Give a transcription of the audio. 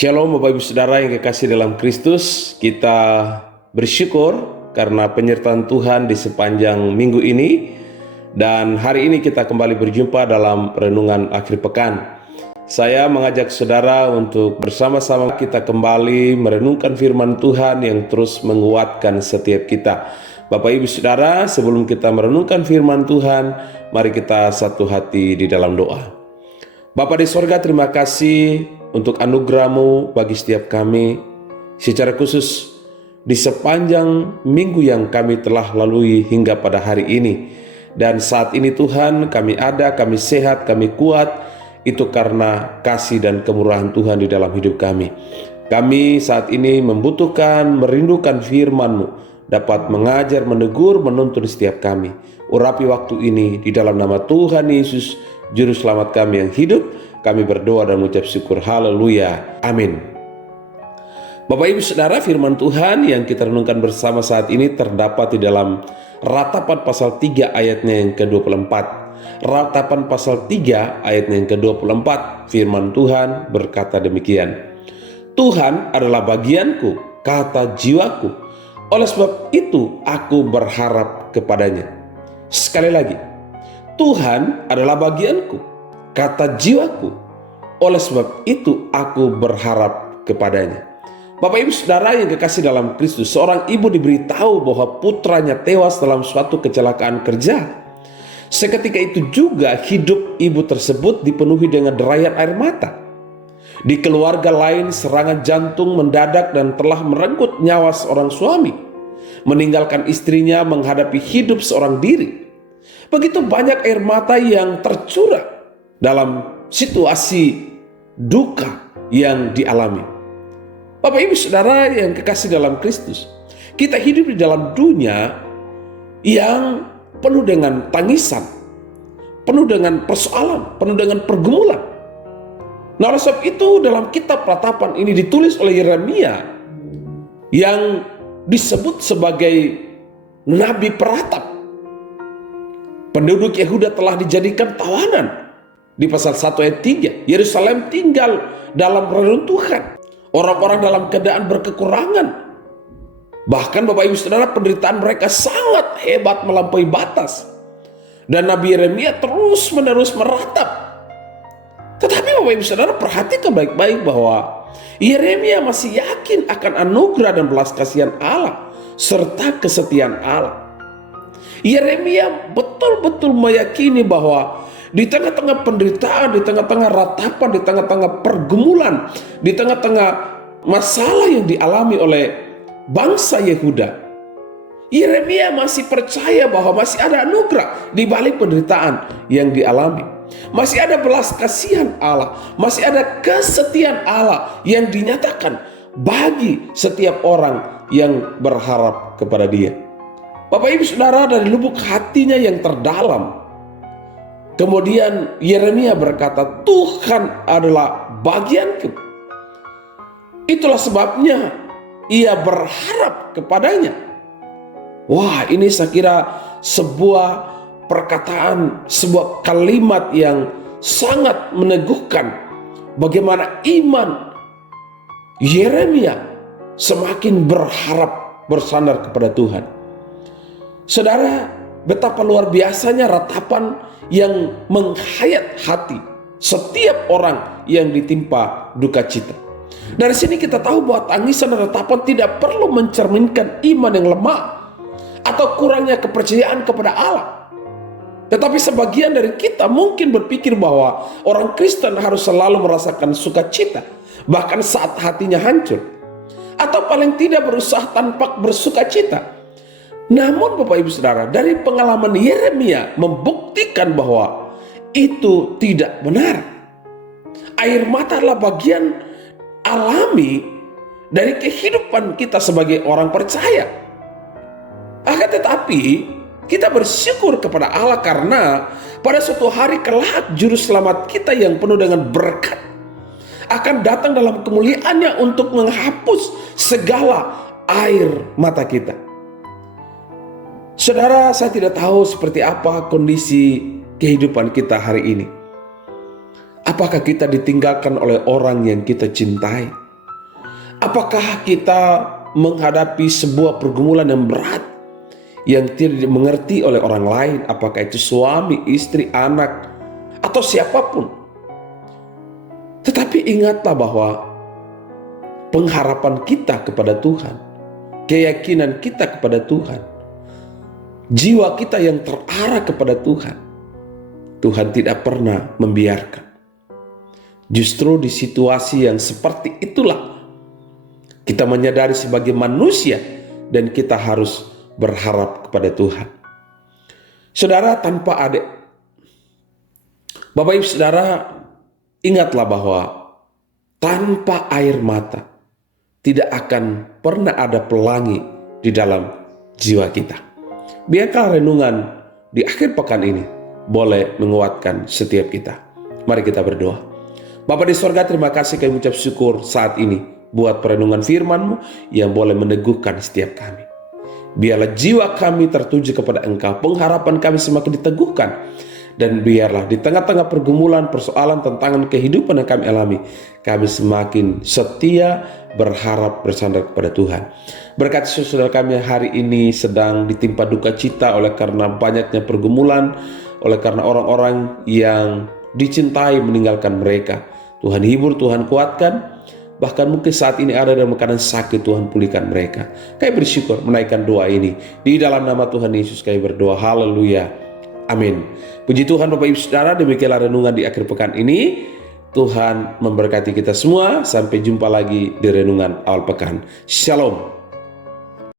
Shalom Bapak Ibu Saudara yang kekasih dalam Kristus. Kita bersyukur karena penyertaan Tuhan di sepanjang minggu ini. Dan hari ini kita kembali berjumpa dalam renungan akhir pekan. Saya mengajak saudara untuk bersama-sama kita kembali merenungkan firman Tuhan yang terus menguatkan setiap kita. Bapak Ibu Saudara, sebelum kita merenungkan firman Tuhan, mari kita satu hati di dalam doa. Bapa di sorga, terima kasih untuk anugerah-Mu bagi setiap kami, secara khusus di sepanjang minggu yang kami telah lalui hingga pada hari ini. Dan saat ini Tuhan, kami ada, kami sehat, kami kuat, itu karena kasih dan kemurahan Tuhan di dalam hidup kami. Kami saat ini membutuhkan, merindukan firman-Mu, dapat mengajar, menegur, menuntun setiap kami. Urapi waktu ini di dalam nama Tuhan Yesus, Juru Selamat kami yang hidup. Kami berdoa dan mengucap syukur. Haleluya. Amin. Bapak Ibu Saudara, firman Tuhan yang kita renungkan bersama saat ini terdapat di dalam Ratapan pasal 3 ayatnya yang ke-24. Ratapan pasal 3 ayatnya yang ke-24. Firman Tuhan berkata demikian. Tuhan adalah bagianku, kata jiwaku. Oleh sebab itu aku berharap kepadanya. Sekali lagi. Tuhan adalah bagianku, kata jiwaku. Oleh sebab itu aku berharap kepadanya. Bapak Ibu Saudara yang kekasih dalam Kristus, seorang ibu diberitahu bahwa putranya tewas dalam suatu kecelakaan kerja. Seketika itu juga hidup ibu tersebut dipenuhi dengan derayan air mata. Di keluarga lain serangan jantung mendadak dan telah merenggut nyawa seorang suami, meninggalkan istrinya menghadapi hidup seorang diri. Begitu banyak air mata yang tercurah dalam situasi duka yang dialami. Bapak Ibu Saudara yang kekasih dalam Kristus, kita hidup di dalam dunia yang penuh dengan tangisan, penuh dengan persoalan, penuh dengan pergumulan. Nah, oleh sebab itu dalam kitab Ratapan ini ditulis oleh Yeremia yang disebut sebagai nabi peratap. Penduduk Yehuda telah dijadikan tawanan. Di pasal 1 ayat 3, Yerusalem tinggal dalam reruntuhan. Orang-orang dalam keadaan berkekurangan. Bahkan Bapak Ibu Saudara, penderitaan mereka sangat hebat melampaui batas. Dan Nabi Yeremia terus menerus meratap. Tetapi Bapak Ibu Saudara, perhatikan baik-baik bahwa Yeremia masih yakin akan anugerah dan belas kasihan Allah serta kesetiaan Allah. Yeremia betul-betul meyakini bahwa di tengah-tengah penderitaan, di tengah-tengah ratapan, di tengah-tengah pergumulan, di tengah-tengah masalah yang dialami oleh bangsa Yehuda, Yeremia masih percaya bahwa masih ada anugerah di balik penderitaan yang dialami. Masih ada belas kasihan Allah, masih ada kesetiaan Allah yang dinyatakan bagi setiap orang yang berharap kepada Dia. Bapak Ibu Saudara, dari lubuk hatinya yang terdalam, kemudian Yeremia berkata, Tuhan adalah bagianku. Itulah sebabnya ia berharap kepadanya. Wah, ini saya kira sebuah perkataan, sebuah kalimat yang sangat meneguhkan bagaimana iman Yeremia semakin berharap bersandar kepada Tuhan. Saudara, betapa luar biasanya ratapan yang menghayat hati setiap orang yang ditimpa duka cita. Dari sini kita tahu bahwa tangisan dan ratapan tidak perlu mencerminkan iman yang lemah atau kurangnya kepercayaan kepada Allah. Tetapi sebagian dari kita mungkin berpikir bahwa orang Kristen harus selalu merasakan sukacita, bahkan saat hatinya hancur, atau paling tidak berusaha tanpa bersukacita. Namun Bapak Ibu Saudara, dari pengalaman Yeremia membuktikan bahwa itu tidak benar. Air mata adalah bagian alami dari kehidupan kita sebagai orang percaya. Akan tetapi kita bersyukur kepada Allah karena pada suatu hari kelak Juru Selamat kita yang penuh dengan berkat akan datang dalam kemuliaannya untuk menghapus segala air mata kita. Saudara, saya tidak tahu seperti apa kondisi kehidupan kita hari ini. Apakah kita ditinggalkan oleh orang yang kita cintai? Apakah kita menghadapi sebuah pergumulan yang berat yang tidak dimengerti oleh orang lain, apakah itu suami, istri, anak, atau siapapun. Tetapi ingatlah bahwa pengharapan kita kepada Tuhan, keyakinan kita kepada Tuhan, jiwa kita yang terarah kepada Tuhan, Tuhan tidak pernah membiarkan. Justru di situasi yang seperti itulah kita menyadari sebagai manusia dan kita harus berharap kepada Tuhan. Saudara, tanpa adik, Bapak Ibu Saudara, ingatlah bahwa tanpa air mata tidak akan pernah ada pelangi di dalam jiwa kita. Biarkan renungan di akhir pekan ini boleh menguatkan setiap kita. Mari kita berdoa. Bapa di sorga, terima kasih kami ucap syukur saat ini buat perenungan firman-Mu yang boleh meneguhkan setiap kami. Biarlah jiwa kami tertuju kepada Engkau, pengharapan kami semakin diteguhkan, dan biarlah di tengah-tengah pergumulan, persoalan, tantangan kehidupan yang kami alami, kami semakin setia berharap bersandar kepada Tuhan. Berkati saudara kami yang hari ini sedang ditimpa duka cita oleh karena banyaknya pergumulan, oleh karena orang-orang yang dicintai meninggalkan mereka. Tuhan hibur, Tuhan kuatkan. Bahkan mungkin saat ini ada dalam keadaan sakit, Tuhan pulihkan mereka. Kami bersyukur menaikkan doa ini. Di dalam nama Tuhan Yesus kami berdoa. Haleluya. Amin. Puji Tuhan Bapak Ibu Saudara, demikianlah renungan di akhir pekan ini. Tuhan memberkati kita semua. Sampai jumpa lagi di renungan awal pekan. Shalom.